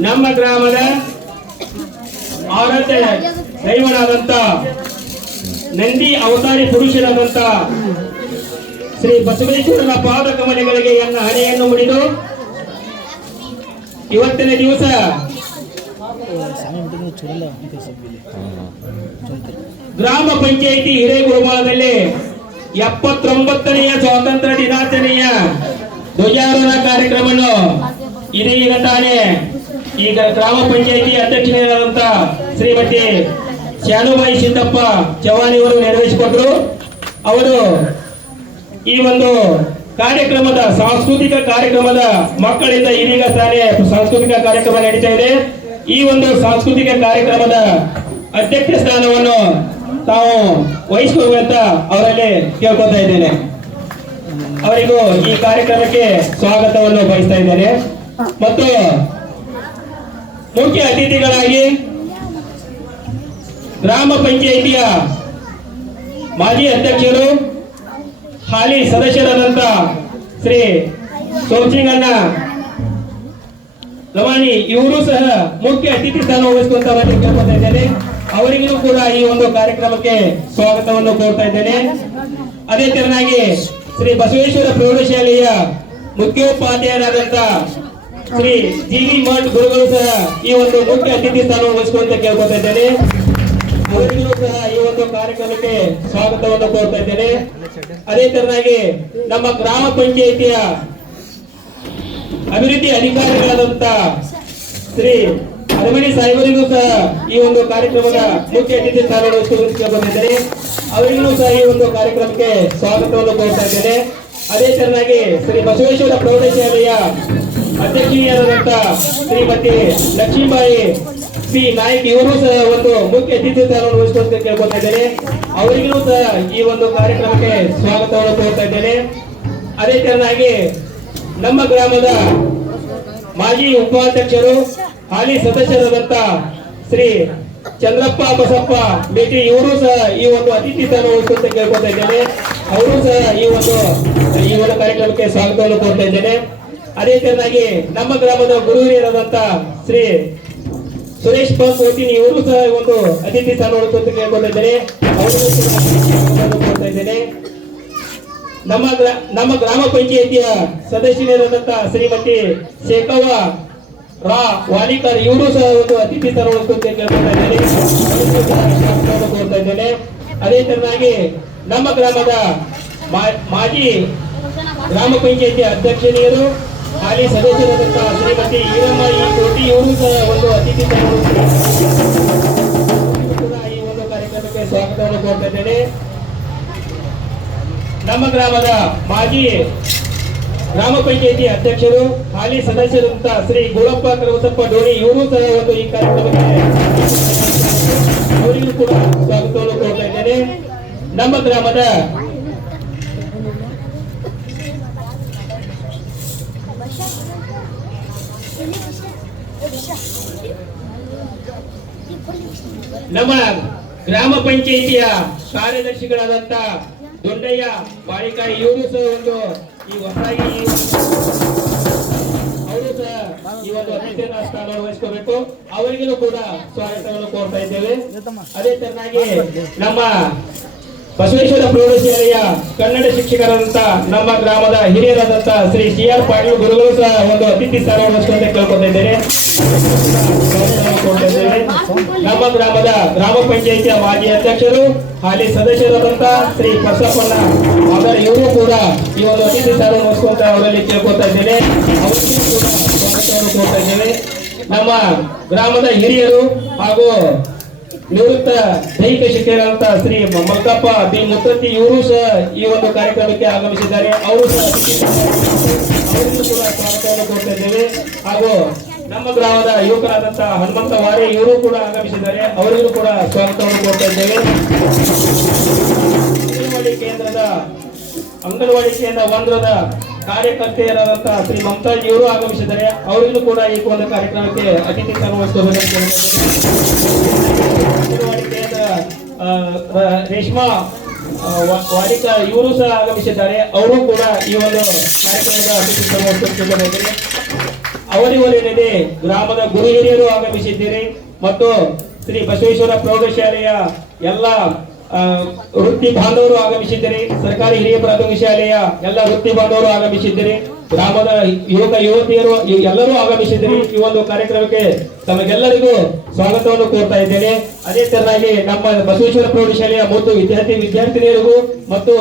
ನಮ್ಮ ಗ್ರಾಮದ ಆರಾಧ್ಯ ದೈವನಾದಂತ ನಂದಿ ಅವತಾರಿ ಪುರುಷನಾದಂತ ಶ್ರೀ ಬಸವೇಶ್ವರನ ಪಾದ ಕಮಲಗಳಿಗೆ ಎನ್ನ ಹಣೆಯನ್ನು ಮುಡಿದು ಇವತ್ತಿನ ದಿವಸ ಗ್ರಾಮ ಪಂಚಾಯಿತಿ ಹಿರೇಗುರುಮಾಳದಲ್ಲಿ ಎಪ್ಪತ್ತೊಂಬತ್ತನೆಯ ಸ್ವಾತಂತ್ರ್ಯ ದಿನಾಚರಣೆಯ ಧ್ವಜಾರೋಹಣ ಕಾರ್ಯಕ್ರಮವನ್ನು ಇದೀಗ ತಾನೇ ಈಗ ಗ್ರಾಮ ಪಂಚಾಯಿತಿ ಅಧ್ಯಕ್ಷರಾದಂತ ಶ್ರೀಮತಿ ಶಾನುಬಾಯಿ ಸಿದ್ದಪ್ಪ ಇವರು ನೆರವೇರಿಸಿಕೊಟ್ರು ಅವರು ಈ ಒಂದು ಕಾರ್ಯಕ್ರಮದ ಸಾಂಸ್ಕೃತಿಕ ಕಾರ್ಯಕ್ರಮದ ಮಕ್ಕಳಿಂದ ಇದೀಗ ತಾನೇ ಸಾಂಸ್ಕೃತಿಕ ಕಾರ್ಯಕ್ರಮ ನಡೀತಾ ಇದೆ. ಈ ಒಂದು ಸಾಂಸ್ಕೃತಿಕ ಕಾರ್ಯಕ್ರಮದ ಅಧ್ಯಕ್ಷ ಸ್ಥಾನವನ್ನು ತಾವು ವಹಿಸಿಕೊಳ್ಳುವಂತ ಅವರಲ್ಲಿ ಕೇಳ್ಕೊತಾ ಇದ್ದೇನೆ. ಅವರಿಗೂ ಈ ಕಾರ್ಯಕ್ರಮಕ್ಕೆ ಸ್ವಾಗತವನ್ನು ಬಯಸ್ತಾ ಇದ್ದೇನೆ. ಮತ್ತು ಮುಖ್ಯ ಅತಿಥಿಗಳಾಗಿ ಗ್ರಾಮ ಪಂಚಾಯಿತಿಯ ಮಾಜಿ ಅಧ್ಯಕ್ಷರು, ಹಾಲಿ ಸದಸ್ಯರಾದಂಥ ಶ್ರೀ ಸೋಮಸಿಂಗಣ್ಣ ಲವಾನಿ, ಇವರು ಸಹ ಮುಖ್ಯ ಅತಿಥಿ ಸ್ಥಾನ ವಹಿಸುವಂತ ಕೇಳ್ಕೊತಾ ಇದ್ದೇನೆ. ಅವರಿಗೂ ಕೂಡ ಈ ಒಂದು ಕಾರ್ಯಕ್ರಮಕ್ಕೆ ಸ್ವಾಗತವನ್ನು ಕೋರ್ತಾ ಇದ್ದೇನೆ. ಅದೇ ತೆರನಾಗಿ ಶ್ರೀ ಬಸವೇಶ್ವರ ಪ್ರೌಢಶಾಲೆಯ ಮುಖ್ಯೋಪಾಧ್ಯಾಯರಾದಂತ ಶ್ರೀ ಜಿ ವಿ ಮಠ್ ಗುರುಗಳು ಸಹ ಈ ಒಂದು ಮುಖ್ಯ ಅತಿಥಿ ಸ್ಥಾನವನ್ನು ವಹಿಸುವಂತ ಕೇಳ್ಕೊತಾ ಇದ್ದೇನೆ. ಅವರಿಗೂ ಸಹ ಈ ಒಂದು ಕಾರ್ಯಕ್ರಮಕ್ಕೆ ಸ್ವಾಗತವನ್ನು ಕೋರ್ತಾ ಇದ್ದೇನೆ. ಅದೇ ತರನಾಗಿ ನಮ್ಮ ಗ್ರಾಮ ಪಂಚಾಯಿತಿಯ ಅಭಿವೃದ್ಧಿ ಅಧಿಕಾರಿಗಳಾದಂತ ಶ್ರೀ ಅರಮಣಿ ಸಾಹೇಬರಿಗೂ ಸಹ ಈ ಒಂದು ಕಾರ್ಯಕ್ರಮದ ಮುಖ್ಯ ಅತಿಥಿ ಸ್ಥಾನವನ್ನು ವಹಿಸುವುದಕ್ಕೆ ಬಂದಿದ್ದಾರೆ ಅವರಿಗೂ ಸಹ ಈ ಒಂದು ಕಾರ್ಯಕ್ರಮಕ್ಕೆ ಸ್ವಾಗತವನ್ನು ಕೋರ್ತಾ ಇದ್ದೇನೆ. ಅದೇ ತರನಾಗಿ ಶ್ರೀ ಬಸವೇಶ್ವರ ಪ್ರೌಢಶಾಲೆಯ ಅಧ್ಯಕ್ಷೀಯರಾದಂತ ಶ್ರೀಮತಿ ಲಕ್ಷ್ಮೀಬಾಯಿ ಪಿ ನಾಯಕ್ ಇವರು ಸಹ ಒಂದು ಮುಖ್ಯ ಅತಿಥಿ ಸ್ಥಾನವನ್ನು ವಹಿಸುವಂತೆ ಕೇಳ್ಕೊತಾ ಇದ್ದೇನೆ. ಅವರಿಗೂ ಸಹ ಈ ಒಂದು ಕಾರ್ಯಕ್ರಮಕ್ಕೆ ಸ್ವಾಗತವನ್ನು ಕೋರ್ತಾ ಇದ್ದೇನೆ. ಅದೇ ತರನಾಗಿ ನಮ್ಮ ಗ್ರಾಮದ ಮಾಜಿ ಉಪಾಧ್ಯಕ್ಷರು, ಹಾಲಿ ಸದಸ್ಯರಾದಂತ ಶ್ರೀ ಚಂದ್ರಪ್ಪ ಬಸಪ್ಪ ಭೇಟಿ ಇವರು ಸಹ ಈ ಒಂದು ಅತಿಥಿ ಸ್ಥಾನವನ್ನು ವಹಿಸುವಂತೆ ಕೇಳ್ಕೊತಾ ಇದ್ದೇನೆ. ಅವರು ಸಹ ಈ ಒಂದು ಈ ಒಂದು ಕಾರ್ಯಕ್ರಮಕ್ಕೆ ಸ್ವಾಗತವನ್ನು ಕೋರ್ತಾ ಇದ್ದೇನೆ. ಅದೇ ತರನಾಗಿ ನಮ್ಮ ಗ್ರಾಮದ ಗುರು ಹಿರಿಯರಾದಂತ ಶ್ರೀ ಸುರೇಶ್ ಬಾಬು ಓಟಿನಿ ಇವರು ಸಹ ಒಂದು ಅತಿಥಿ ಸ್ಥಾನವನ್ನು ಕೇಳ್ಕೊತಾ ಇದ್ದೇನೆ ಇದ್ದೇನೆ ನಮ್ಮ ನಮ್ಮ ಗ್ರಾಮ ಪಂಚಾಯತಿಯ ಸದಸ್ಯರಾದಂತ ಶ್ರೀಮತಿ ಶೇಖವ ರಾ ವಾಲಿಕರ್, ಇವರು ಸಹ ಒಂದು ಅತಿಥಿ ತರವಳಿಸುವಂತೆ ಕೇಳ್ಕೊಳ್ತಾ ಇದ್ದೇನೆ ಇದ್ದೇನೆ ಅದೇ ತರನಾಗಿ ನಮ್ಮ ಗ್ರಾಮದ ಮಾಜಿ ಗ್ರಾಮ ಪಂಚಾಯತಿ ಅಧ್ಯಕ್ಷನಿಯರು ಹಾಲಿ ಸದಸ್ಯರಾದಂತಹ ಶ್ರೀಮತಿ ಈರಮ್ಮ ಈ ಕೋಟಿ ಇವರು ಸಹ ಒಂದು ಅತಿಥಿ ಈ ಒಂದು ಕಾರ್ಯಕ್ರಮಕ್ಕೆ ಸ್ವಾಗತವನ್ನು ಕೋರ್ತಾ ನಮ್ಮ ಗ್ರಾಮದ ಮಾಜಿ ಗ್ರಾಮ ಪಂಚಾಯತಿ ಅಧ್ಯಕ್ಷರು, ಹಾಲಿ ಸದಸ್ಯರಂತ ಶ್ರೀ ಗುಳಪ್ಪ ಕರವಸಪ್ಪ ಡೋಣಿ ಇವರು ಸಹ ಒಂದು ಈ ಕಾರ್ಯಕ್ರಮಕ್ಕೆ ಅವರಿಗೂ ಕೂಡ ಸ್ವಾಗತವನ್ನು ಕೋರ್ತಾ ನಮ್ಮ ಗ್ರಾಮದ ನಮ್ಮ ಗ್ರಾಮ ಪಂಚಾಯಿತಿಯ ಕಾರ್ಯದರ್ಶಿಗಳಾದಂತ ದೊಡ್ಡಯ್ಯ ಬಾಳಿಕಾಯಿ, ಇವರು ಸಹ ಒಂದು ಈ ಹೊಸದಾಗಿ ಅವರು ಸಹ ಈ ಒಂದು ಅತಿಥಿಯನ್ನ ಸ್ಥಾನ ವಹಿಸ್ಕೋಬೇಕು. ಅವರಿಗೂ ಕೂಡ ಸ್ವಾಗತವನ್ನು ಕೋರ್ತಾ ಇದ್ದೇವೆ. ಅದೇ ತರನಾಗಿ ನಮ್ಮ ಬಸವೇಶ್ವರ ಪ್ರೌಢಶಾಲೆಯ ಕನ್ನಡ ಶಿಕ್ಷಕರಾದಂತ ನಮ್ಮ ಗ್ರಾಮದ ಹಿರಿಯರಾದಂತ ಶ್ರೀ ಸಿ ಆರ್ ಪಾಟೀಲ್ ಗುರುಗಳು ಸಹ ಒಂದು ಅತಿಥಿ ವಹಿಸ್ಕೊಂತ ಕೇಳ್ಕೊತಾ ಇದ್ದೇನೆ. ನಮ್ಮ ಗ್ರಾಮದ ಗ್ರಾಮ ಪಂಚಾಯಿತಿಯ ಮಾಜಿ ಅಧ್ಯಕ್ಷರು, ಹಾಲಿ ಸದಸ್ಯರಾದಂತ ಶ್ರೀ ಬಸಪ್ಪಣ್ಣ ಅವರ ಇವರು ಕೂಡ ಈ ಒಂದು ಅತಿಥಿ ಸ್ಥಾನವನ್ನು ಹೊಸ್ಕೊಂತ ಅವರಲ್ಲಿ ಕೇಳ್ಕೊತಾ ಇದ್ದೇನೆ ಅವರಿಗೂ ಕೂಡ ನಮ್ಮ ಗ್ರಾಮದ ಹಿರಿಯರು ಹಾಗೂ ನಿವೃತ್ತ ದೈಹಿಕ ಶಿಕ್ಷಕರಾದಂತ ಶ್ರೀ ಮಲ್ಕಪ್ಪ ಬಿ ಮುತ್ತತ್ತಿ ಇವರು ಸಹ ಈ ಒಂದು ಕಾರ್ಯಕ್ರಮಕ್ಕೆ ಆಗಮಿಸಿದ್ದಾರೆ. ಅವರು ಸಹ ಸ್ವಾಗತವನ್ನು ಕೊಡ್ತಾ ಹಾಗೂ ನಮ್ಮ ಗ್ರಾಮದ ಯುವಕರಾದಂತ ಹನುಮಂತ ವಾರೆ ಇವರು ಕೂಡ ಆಗಮಿಸಿದ್ದಾರೆ. ಅವರಿಗೂ ಕೂಡ ಸ್ವಾಗತವನ್ನು ಕೊಡ್ತಾ ಇದ್ದೇವೆ. ಅಂಗನವಾಡಿ ಕೇಂದ್ರದ ಅಂಗನವಾಡಿ ಕೇಂದ್ರ ಒಂದರದ ಕಾರ್ಯಕರ್ತೆಯರಾದಂತಹ ಶ್ರೀ ಮಮತಾಜ್ ಇವರು ಆಗಮಿಸಿದ್ದಾರೆ. ಅವರಿಗೂ ಕೂಡ ಈ ಒಂದು ಕಾರ್ಯಕ್ರಮಕ್ಕೆ ಅತಿಥಿ ರೇಷ್ಮಾ ವಾರಿಕಾ ಇವರು ಸಹ ಆಗಮಿಸಿದ್ದಾರೆ. ಅವರು ಕೂಡ ಈ ಒಂದು ಕಾರ್ಯಕ್ರಮದ ಅತಿಥಿ ಸ್ಥಾನ ವಹಿಸಬೇಕಿದ್ದಾರೆ ಅವರಿವರೇನಿದೆ ಗ್ರಾಮದ ಗುರು ಹಿರಿಯರು ಆಗಮಿಸಿದ್ದೀರಿ. ಮತ್ತು ಶ್ರೀ ಬಸವೇಶ್ವರ ಪ್ರೌಢಶಾಲೆಯ ಎಲ್ಲ ವೃತ್ತಿ ಬಾಂಧವರು ಆಗಮಿಸಿದ್ದರೆ. ಸರ್ಕಾರಿ ಹಿರಿಯ ಪ್ರಾಥಮಿಕ ಶಾಲೆಯ ಎಲ್ಲ ವೃತ್ತಿ ಬಾಂಧವರು ಆಗಮಿಸಿದ್ದರೆ. ಗ್ರಾಮದ ಯುವಕ, ಯುವತಿಯರು ಎಲ್ಲರೂ ಆಗಮಿಸಿದ್ದೀರಿ. ಈ ಒಂದು ಕಾರ್ಯಕ್ರಮಕ್ಕೆ ತಮಗೆಲ್ಲರಿಗೂ ಸ್ವಾಗತವನ್ನು ಕೋರ್ತಾ ಇದ್ದೇನೆ. ಅದೇ ತರನಾಗಿ ನಮ್ಮ ಬಸವೇಶ್ವರ ಪ್ರೌಢಶಾಲೆಯ ಮೂರು ವಿದ್ಯಾರ್ಥಿ ವಿದ್ಯಾರ್ಥಿನಿಯರಿಗೂ ಮತ್ತು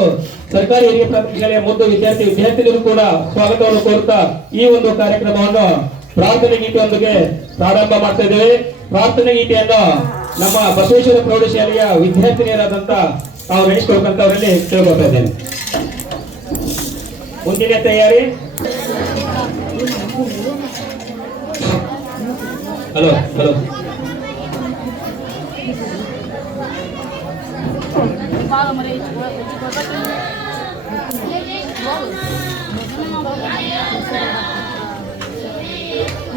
ಸರ್ಕಾರಿ ಹಿರಿಯ ಪ್ರಾಥಮಿಕ ಶಾಲೆಯ ಮೂರು ವಿದ್ಯಾರ್ಥಿ ವಿದ್ಯಾರ್ಥಿನಿಯರು ಕೂಡ ಸ್ವಾಗತವನ್ನು ಕೋರ್ತಾ ಈ ಒಂದು ಕಾರ್ಯಕ್ರಮವನ್ನು ಪ್ರಾರ್ಥನೆ ಗೀತೆಯೊಂದಿಗೆ ಪ್ರಾರಂಭ ಮಾಡ್ತಾ ಇದ್ದೇವೆ. ಪ್ರಾರ್ಥನೆ ಗೀತೆಯನ್ನು ನಮ್ಮ ಬಸವೇಶ್ವರ ಪ್ರೌಢಶಾಲೆಯ ವಿದ್ಯಾರ್ಥಿನಿಯರಾದಂತ ತಾವು ನಡೆಸ್ಕೊಳ್ಬೇಕಂತ ಅವರಲ್ಲಿ ಕೇಳ್ಕೊಳ್ತಾ ಇದ್ದೇನೆ. ಮುಂದಿನ ತಯಾರಿ ಹಲೋ ಹಲೋ.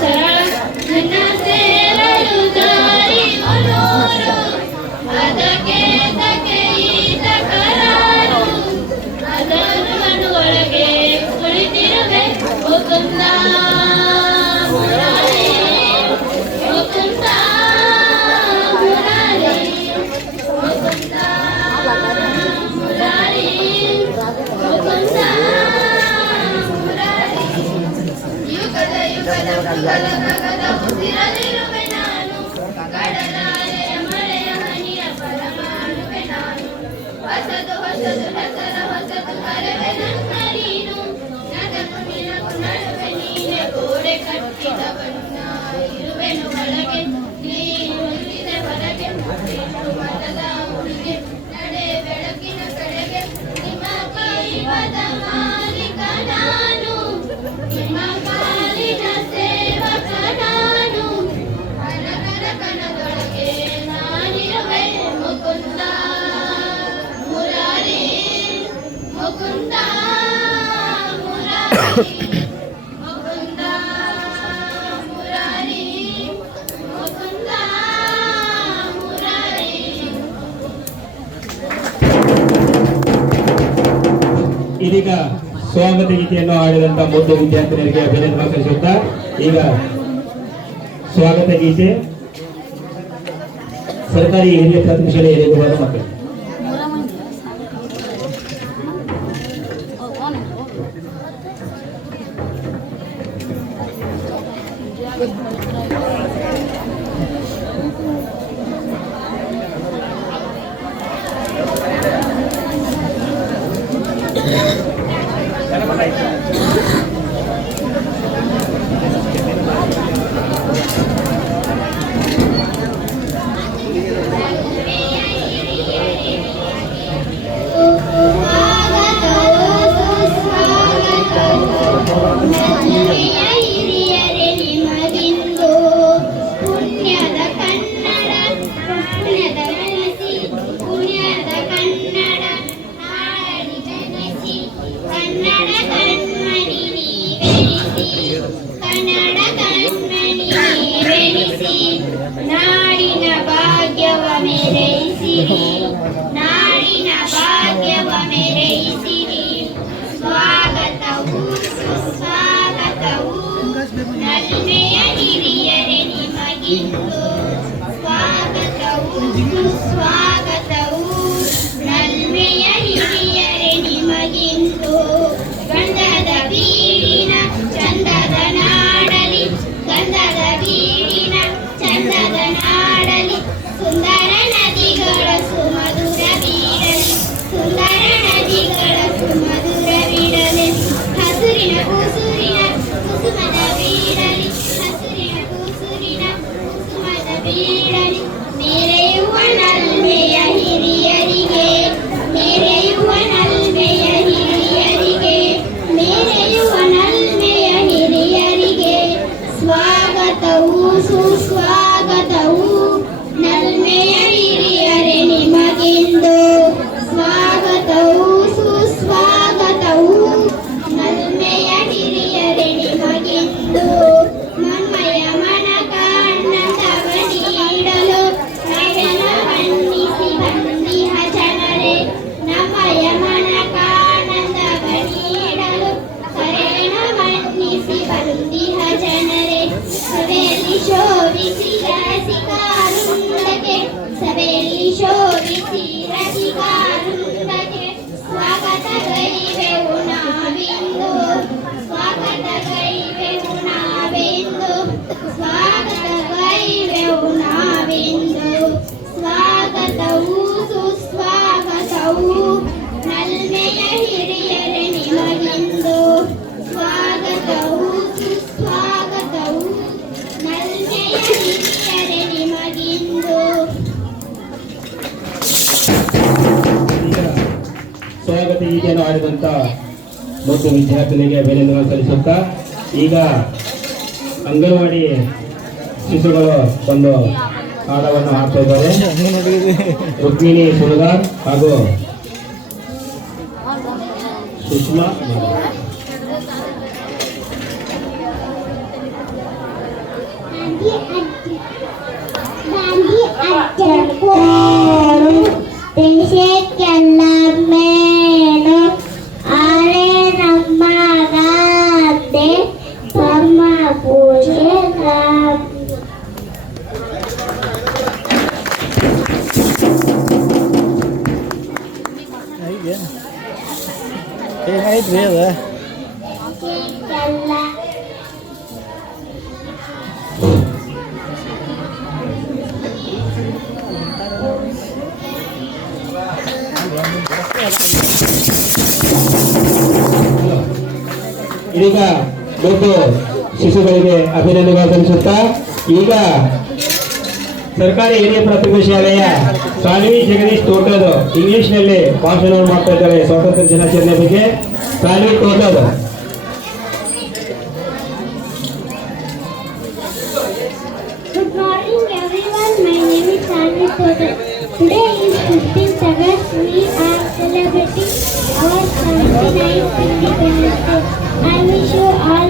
ಸರಳ I like ಇದೀಗ ಸ್ವಾಗತ ಗೀತೆಯನ್ನು ಆಡಿದಂತ ಮುದ್ದು ವಿದ್ಯಾರ್ಥಿನಿಯರಿಗೆ ಅಭಿನಂದನೆ ಸಲ್ಲಿಸುತ್ತಾ, ಈಗ ಸ್ವಾಗತ ಗೀತೆ. ಸರ್ಕಾರಿ ಹಿರಿಯ ಪ್ರಾಥಮಿಕ ಶಾಲೆಯ ಮಕ್ಕಳು. ವಿದ್ಯಾರ್ಥಿಗಳಿಗೆ ಅಭಿನಂದನೆ ಸಲ್ಲಿಸುತ್ತಾ ಈಗ ಅಂಗನವಾಡಿ ಶಿಶುಗಳು ಒಂದು ಹಾಡವನ್ನು ಹಾಡ್ತಾ ರುಕ್ಮಿಣಿ ಸುಲ್ಗಾರ್ ಹಾಗೂ ಸುಷ್ಮಾ ದೇಶಕ್ಕೆಲ್ಲ ಮೇಲು ಏನಾಯ್ತು ಅದ. ಇದೀಗ ದೊಡ್ಡ ಶಿಶುಗಳಿಗೆ ಅಭಿನಂದನೆ ಸಲ್ಲಿಸುತ್ತಾ, ಈಗ ಸರ್ಕಾರಿ ಹಿರಿಯ ಪ್ರಾಥಮಿಕ ಶಾಲೆಯ ಸಾನ್ವಿ ಜಗದೀಶ್ ತೋಟದ ಇಂಗ್ಲಿಷ್ನಲ್ಲಿ ಭಾಷಣ ಮಾಡ್ತಾ ಇದ್ದಾರೆ. ಸ್ವಾತಂತ್ರ್ಯ ದಿನಾಚರಣೆ ಬಗ್ಗೆ Good morning everyone, my name is Sanvi Total. Today is 15th August, we are celebrating our 79th Independence Day. I wish you all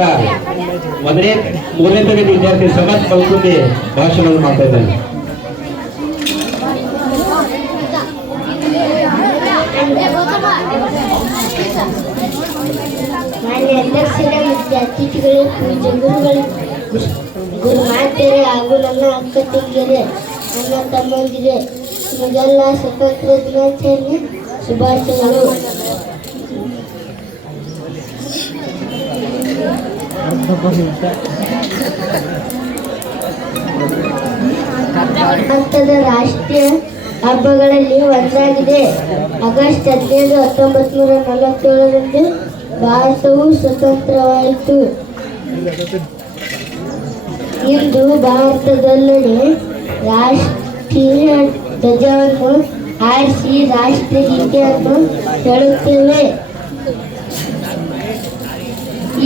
ಈಗ ಮೂರನೇ ತರಗತಿ ವಿದ್ಯಾರ್ಥಿ ಸಮರ್ಥ್ ಭಾಷಣವನ್ನು ಮಾಡ್ತಾ ಇದ್ದಾನೆ. ಅತಿಥಿಗಳೇ, ಪೂಜ್ಯ ಗುರುಗಳೇ, ಗುರುಮಾತೆಯರೇ ಹಾಗೂ ನನ್ನ ಅಕ್ಕ ತಂಗಿಯರೇ, ನನ್ನ ತಮ್ಮಂದಿರೇ, ನಿಮಗೆಲ್ಲ ಸ್ವತಂತ್ರ ದಿನಾಚರಣೆ, ಶುಭಾಶಯಗಳು. ಭಾರತದ ರಾಷ್ಟ್ರೀಯ ಹಬ್ಬಗಳಲ್ಲಿ ಒಂದಾಗಿದೆ. ಆಗಸ್ಟ್ ಹದಿನೈದು, ಹತ್ತೊಂಬತ್ತು ನೂರ ನಲವತ್ತೇಳರಂದು ಭಾರತವು ಸ್ವತಂತ್ರವಾಯಿತು. ಇಂದು ಭಾರತದೆಲ್ಲೆಡೆ ರಾಷ್ಟ್ರೀಯ ಧ್ವಜವನ್ನು ಹಾರಿಸಿ ರಾಷ್ಟ್ರಗೀತೆಯನ್ನು ಹೇಳುತ್ತೇವೆ.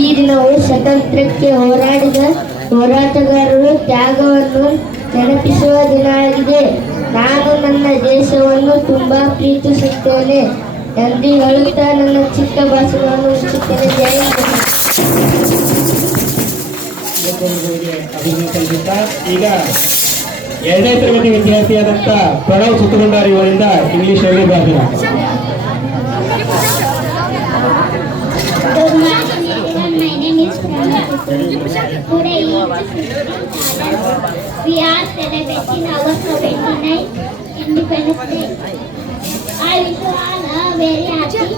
ಈ ದಿನವು ಸ್ವಾತಂತ್ರ್ಯಕ್ಕೆ ಹೋರಾಡಿದ ಹೋರಾಟಗಾರರು ತ್ಯಾಗವನ್ನು ನೆನಪಿಸುವ ದಿನ ಆಗಿದೆ. ನಾನು ನನ್ನ ದೇಶವನ್ನು ತುಂಬಾ ಪ್ರೀತಿಸುತ್ತೇನೆ. ಎಂದು ಹೇಳುತ್ತಾ ನನ್ನ ಚಿಕ್ಕ ಭಾಷಣವನ್ನು ಮುಗಿಸುತ್ತೇನೆ ಜಯ ಈಗ ಎರಡನೇ ತರಗತಿ ವಿದ್ಯಾರ್ಥಿಯಾದಂತ ಪ್ರಣವ್ ಸುತ್ತಗೊಂಡಾರ್ ಇವರಿಂದ ಇಂಗ್ಲಿಷ್ ಅಲ್ಲಿ ಭಾಷಣ. We are celebrating our 79th Independence Day. I wish you all a very happy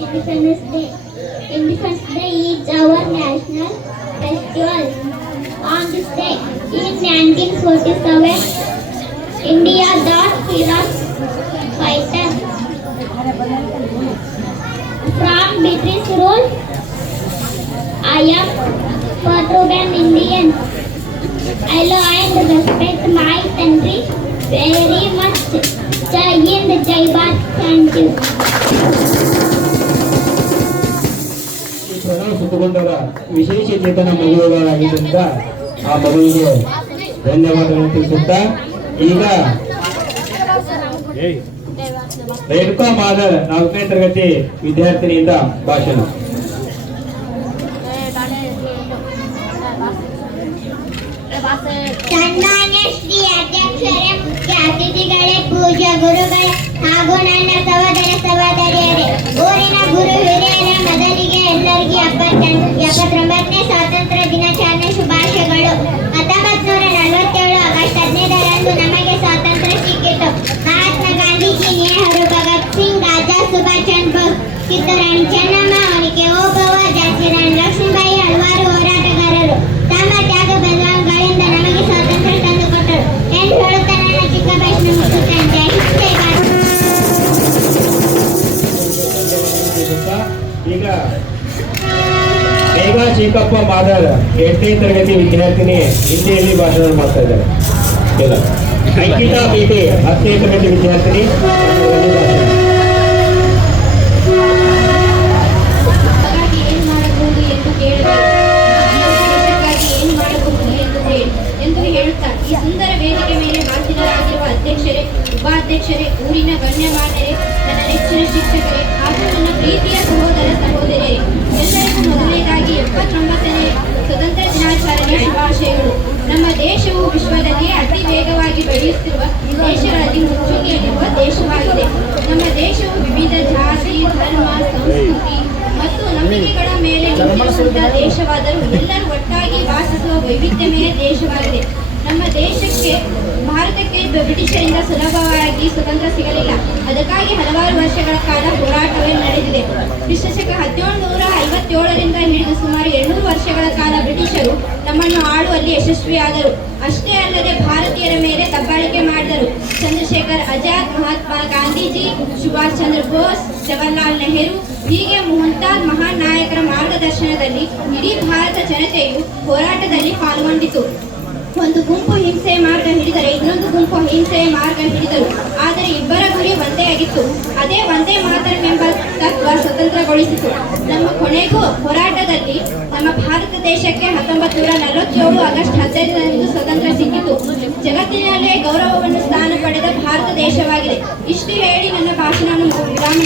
Independence Day. Independence Day is our national festival. On this day, in 1947, India got freedom fighters from British rule. I am proud an Indian. I love and respect my country very much. Jai Hind, Jai Bharat. Thank you. ಈ ವಿಶೇಷ ಚೇತನ ಮಗುಗಳಾಗಿದ್ದರಿಂದ ಆ ಮಗುವಿಗೆ ಧನ್ಯವಾದಗಳನ್ನು ತಿಳಿಸುತ್ತಾ ಈಗ ರೇಣುಕಾ ಮಾದರ್ ನಾಲ್ಕನೇ ತರಗತಿ ವಿದ್ಯಾರ್ಥಿನಿಯಿಂದ ಭಾಷಣ ಮೇಘಾ ಚೇಕಪ್ಪ ಮಾದರ್ ಎಂಟನೇ ತರಗತಿ ವಿದ್ಯಾರ್ಥಿನಿ ಹಿಂದಿಯಲ್ಲಿ ಭಾಷಣ ಮಾಡ್ತಾ ಇದ್ದಾರೆ ಅಂಕಿತಾ ಬೇಟೆ ಹತ್ತನೇ ತರಗತಿ ವಿದ್ಯಾರ್ಥಿನಿ ಸುಂದರ ವೇದಿಕೆ ಮೇಲೆ ಹಾಜರಾಗಿರುವ ಅಧ್ಯಕ್ಷರೇ, ಉಪಾಧ್ಯಕ್ಷರೇ, ಊರಿನ ಗಣ್ಯಮಾನ್ಯರೇ ನೆಚ್ಚಿನ ಶಿಕ್ಷಕರೇ ಹಾಗೂ ನನ್ನ ಪ್ರೀತಿಯ ಸಹೋದರ ಸಹೋದರಿಯರೇ ಎಲ್ಲರಿಗೂ ಮೊದಲನೇದಾಗಿ ಎಪ್ಪತ್ತೊಂಬತ್ತನೇ ಸ್ವತಂತ್ರ ದಿನಾಚರಣೆ ಶುಭಾಶಯಗಳು. ನಮ್ಮ ದೇಶವು ವಿಶ್ವದಲ್ಲಿ ಅತಿ ವೇಗವಾಗಿ ಬೆಳೆಯುತ್ತಿರುವ ದೇಶಗಳಲ್ಲಿ ಮುಂಚೂಣಿಯಲ್ಲಿರುವ ದೇಶವಾಗಿದೆ. ನಮ್ಮ ದೇಶವು ವಿವಿಧ ಜಾತಿ, ಧರ್ಮ, ಸಂಸ್ಕೃತಿ ಮತ್ತು ನಂಬಿಕೆಗಳ ಮೇಲೆ ನಿಂತಿರುವಂತಹ ದೇಶವಾದರೂ ಎಲ್ಲರೂ ಒಟ್ಟಾಗಿ ವಾಸಿಸುವ ವೈವಿಧ್ಯಮಯ ದೇಶವಾಗಿದೆ. ನಮ್ಮ ದೇಶಕ್ಕೆ ಬ್ರಿಟಿಷರಿಂದ ಸುಲಭವಾಗಿ ಸ್ವತಂತ್ರ ಸಿಗಲಿಲ್ಲ. ಅದಕ್ಕಾಗಿ ಹಲವಾರು ವರ್ಷಗಳ ಕಾಲ ಹೋರಾಟವೇ ನಡೆದಿದೆ. ಕ್ರಿಸ್ತಶಕ ಹದಿನೇಳು ಐವತ್ತೇಳರಿಂದ ಹಿಡಿದು ಸುಮಾರು ಎರಡ್ನೂರು ವರ್ಷಗಳ ಕಾಲ ಬ್ರಿಟಿಷರು ನಮ್ಮನ್ನು ಆಳುವಲ್ಲಿ ಯಶಸ್ವಿಯಾದರು. ಅಷ್ಟೇ ಅಲ್ಲದೆ ಭಾರತೀಯರ ಮೇಲೆ ದಬ್ಬಾಳಿಕೆ ಮಾಡಿದರು. ಚಂದ್ರಶೇಖರ್ ಆಜಾದ್, ಮಹಾತ್ಮ ಗಾಂಧೀಜಿ, ಸುಭಾಷ್ ಚಂದ್ರ ಬೋಸ್, ಜವಾಹರ್ಲಾಲ್ ನೆಹರು ಹೀಗೆ ಮುಂತಾದ ಮಹಾನ್ ನಾಯಕರ ಮಾರ್ಗದರ್ಶನದಲ್ಲಿ ಇಡೀ ಭಾರತ ಜನತೆಯು ಹೋರಾಟದಲ್ಲಿ ಪಾಲ್ಗೊಂಡಿತು. ಒಂದು ಗುಂಪು ಹಿಂಸೆ ಮಾರ್ಗ ಹಿಡಿದರೆ ಇನ್ನೊಂದು ಹಿಡಿದರು ಆದರೆ ಇಬ್ಬರ ಗುರಿ ಒಂದೇ ಆಗಿತ್ತು. ಅದೇ ಒಂದೇ ಎಂಬ ತತ್ವ ಸ್ವತಂತ್ರಗೊಳಿಸಿತು. ನಮ್ಮ ಕೊನೆಗೂ ಹೋರಾಟದಲ್ಲಿ ನಮ್ಮ ಭಾರತ ದೇಶಕ್ಕೆ ಹತ್ತೊಂಬತ್ತು ನೂರ ನಲವತ್ತೇಳು ಆಗಸ್ಟ್ ಹದಿನೈದರಂದು ಸ್ವತಂತ್ರ ಸಿಕ್ಕಿತು. ಜಗತ್ತಿನಲ್ಲೇ ಗೌರವವನ್ನು ಸ್ಥಾನ ಪಡೆದ ಭಾರತ ದೇಶವಾಗಿದೆ. ಇಷ್ಟು ಹೇಳಿ ನನ್ನ ಭಾಷಣವನ್ನು ವಿರಾಮ.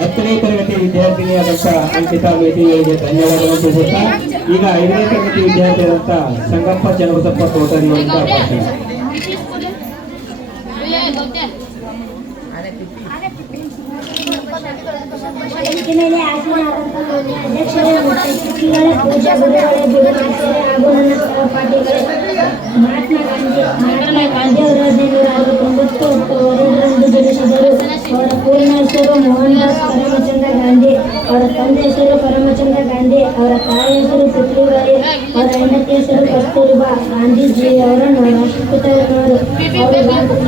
ಹತ್ತನೇ ತರಗತಿ ವಿದ್ಯಾರ್ಥಿನಿಯಾದಂತ ಅಂಕಿತಾ ಮೇಟಿಯವರಿಗೆ ಧನ್ಯವಾದಗಳು ತಿಳಿಸುತ್ತಾ, ಈಗ ಐದನೇ ತರಗತಿ ವಿದ್ಯಾರ್ಥಿಯಾದಂತ ಸಂಗಪ್ಪ ಚನ್ನಬಸಪ್ಪ ತೋಟರಿಯವರಿಂದ ಭಾಷಣ. ಮೇಲೆ ಸಹಪಾಠಿಗಳೇ ಮಹಾತ್ಮ ಗಾಂಧಿ ಮಹಾತ್ಮ ಗಾಂಧಿ ಅವರ ಅಕ್ಟೋಬರ್ ಎರಡರಂದು ಅವರ ಪೂರ್ಣ ಹೆಸರು ಮೋಹನ್ದಾಸ್ ಪರಮಚಂದ್ರ ಗಾಂಧಿ ಅವರ ತಂದೆ ಹೆಸರು ಪರಮಚಂದ್ರ ಗಾಂಧಿ ಅವರ ತಾಯಿ ಹೆಸರು ಪುತ್ರಿಬಾಯಿ ಅವರ ಹೆಂಡತಿ ಹೆಸರು ಕಸ್ತೂರಿಬಾ ಗಾಂಧೀಜಿಯವರ ರಾಷ್ಟ್ರಪಿತರವರು ಹೋರಾಟದ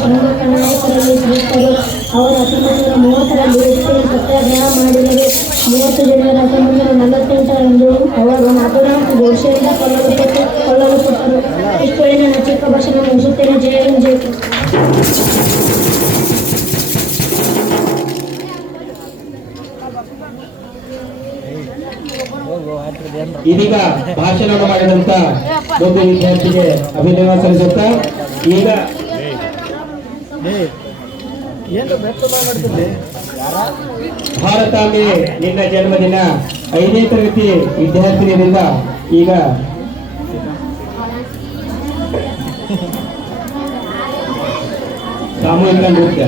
ಪ್ರಮುಖ ನಾಯಕರಲ್ಲಿ ಶ್ರೇಷ್ಠರು ಅವರು ಹತ್ತೊಂಬತ್ತು ಮೂವತ್ತರಲ್ಲಿ ಹೆಚ್ಚಿನ ಸತ್ಯಾಗ್ರಹ ಮಾಡಿದರು ಮೂವತ್ತು ಜನವರಿ ಹತ್ತೊಂಬತ್ತು ನೂರ ನಲವತ್ತೆಂಟರಂದು ಅವರು ಕೊಲ್ಲಲ್ಪಟ್ಟು ಕೊಲ್ಲಲ್ಪಟ್ಟರು ಭಾಷಣ ಮಾಡಿದಂತ ಒಂದು ವಿದ್ಯಾರ್ಥಿಗೆ ಅಭಿನಂದನೆ ಸಲ್ಲಿಸುತ್ತಾ, ಈಗ ಭಾರತಾಂಬೆ ನಿನ್ನ ಜನ್ಮದಿನ ಐದನೇ ತರಗತಿ ವಿದ್ಯಾರ್ಥಿನಿಯರಿಂದ ಈಗ ಸಾಮೂಹಿಕ ನೃತ್ಯ.